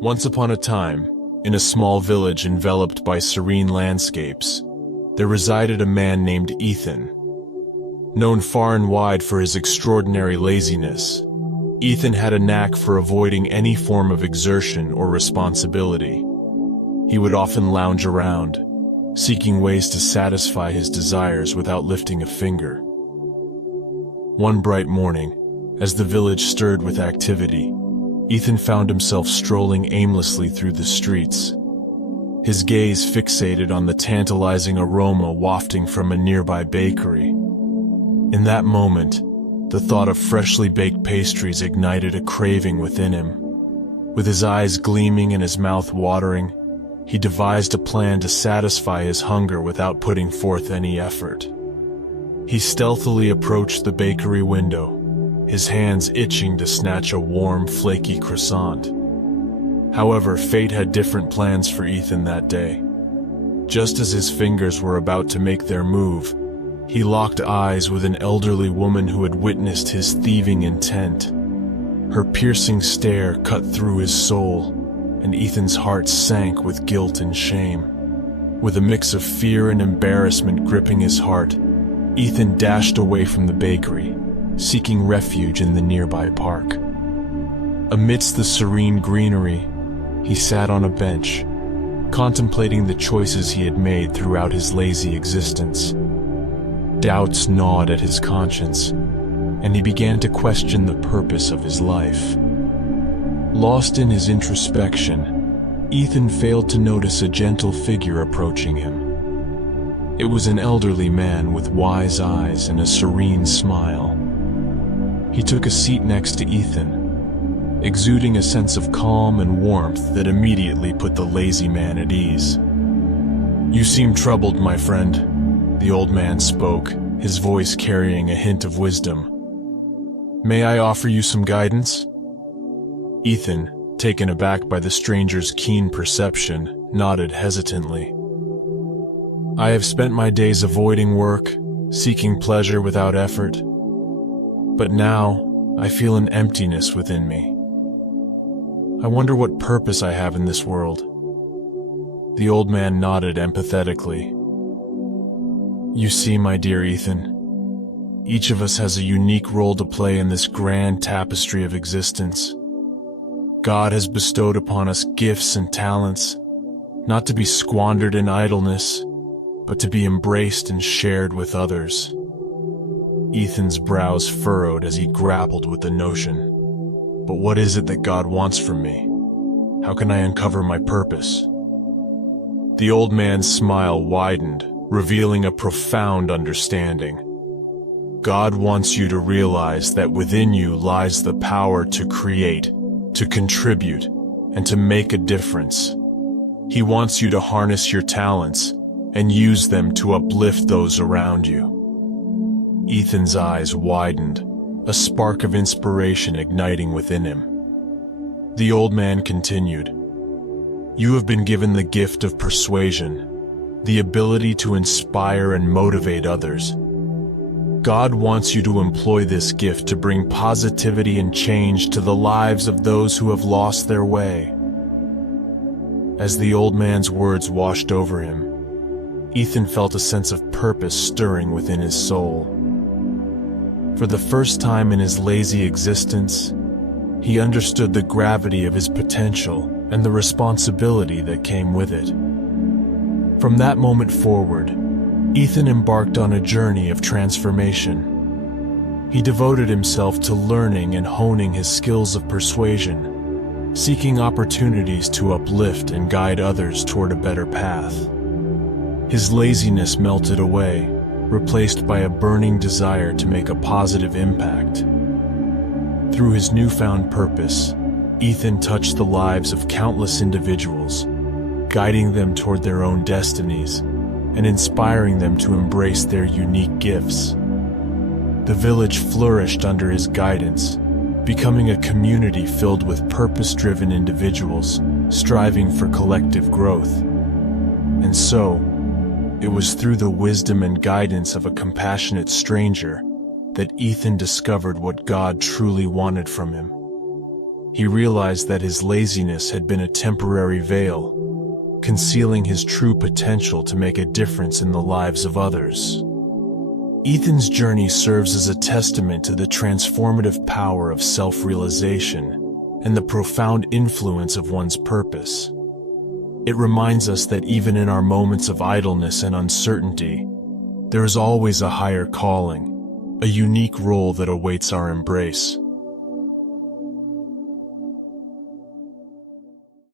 Once upon a time, in a small village enveloped by serene landscapes, there resided a man named Ethan. Known far and wide for his extraordinary laziness, Ethan had a knack for avoiding any form of exertion or responsibility. He would often lounge around, seeking ways to satisfy his desires without lifting a finger. One bright morning, as the village stirred with activity, Ethan found himself strolling aimlessly through the streets, his gaze fixated on the tantalizing aroma wafting from a nearby bakery. In that moment, the thought of freshly baked pastries ignited a craving within him. With his eyes gleaming and his mouth watering, he devised a plan to satisfy his hunger without putting forth any effort. He stealthily approached the bakery window, his hands itching to snatch a warm, flaky croissant. However, fate had different plans for Ethan that day. Just as his fingers were about to make their move, he locked eyes with an elderly woman who had witnessed his thieving intent. Her piercing stare cut through his soul, and Ethan's heart sank with guilt and shame. With a mix of fear and embarrassment gripping his heart, Ethan dashed away from the bakery, seeking refuge in the nearby park. Amidst the serene greenery, he sat on a bench, contemplating the choices he had made throughout his lazy existence. Doubts gnawed at his conscience, and he began to question the purpose of his life. Lost in his introspection, Ethan failed to notice a gentle figure approaching him. It was an elderly man with wise eyes and a serene smile. He took a seat next to Ethan, exuding a sense of calm and warmth that immediately put the lazy man at ease. "You seem troubled, my friend," the old man spoke, his voice carrying a hint of wisdom. "May I offer you some guidance?" Ethan, taken aback by the stranger's keen perception, nodded hesitantly. "I have spent my days avoiding work, seeking pleasure without effort. But now, I feel an emptiness within me. I wonder what purpose I have in this world." The old man nodded empathetically. "You see, my dear Ethan, each of us has a unique role to play in this grand tapestry of existence. God has bestowed upon us gifts and talents, not to be squandered in idleness, but to be embraced and shared with others." Ethan's brows furrowed as he grappled with the notion. But what is it that God wants from me? How can I uncover my purpose? The old man's smile widened, revealing a profound understanding. God wants you to realize that within you lies the power to create, to contribute, and to make a difference. He wants you to harness your talents and use them to uplift those around you. Ethan's eyes widened, a spark of inspiration igniting within him. The old man continued, "You have been given the gift of persuasion, the ability to inspire and motivate others. God wants you to employ this gift to bring positivity and change to the lives of those who have lost their way." As the old man's words washed over him, Ethan felt a sense of purpose stirring within his soul. For the first time in his lazy existence, he understood the gravity of his potential and the responsibility that came with it. From that moment forward, Ethan embarked on a journey of transformation. He devoted himself to learning and honing his skills of persuasion, seeking opportunities to uplift and guide others toward a better path. His laziness melted away, replaced by a burning desire to make a positive impact. Through his newfound purpose, Ethan touched the lives of countless individuals, guiding them toward their own destinies and inspiring them to embrace their unique gifts. The village flourished under his guidance, becoming a community filled with purpose-driven individuals striving for collective growth. And so, it was through the wisdom and guidance of a compassionate stranger that Ethan discovered what God truly wanted from him. he realized that his laziness had been a temporary veil, concealing his true potential to make a difference in the lives of others. Ethan's journey serves as a testament to the transformative power of self-realization and the profound influence of one's purpose. It reminds us that even in our moments of idleness and uncertainty, there is always a higher calling, a unique role that awaits our embrace.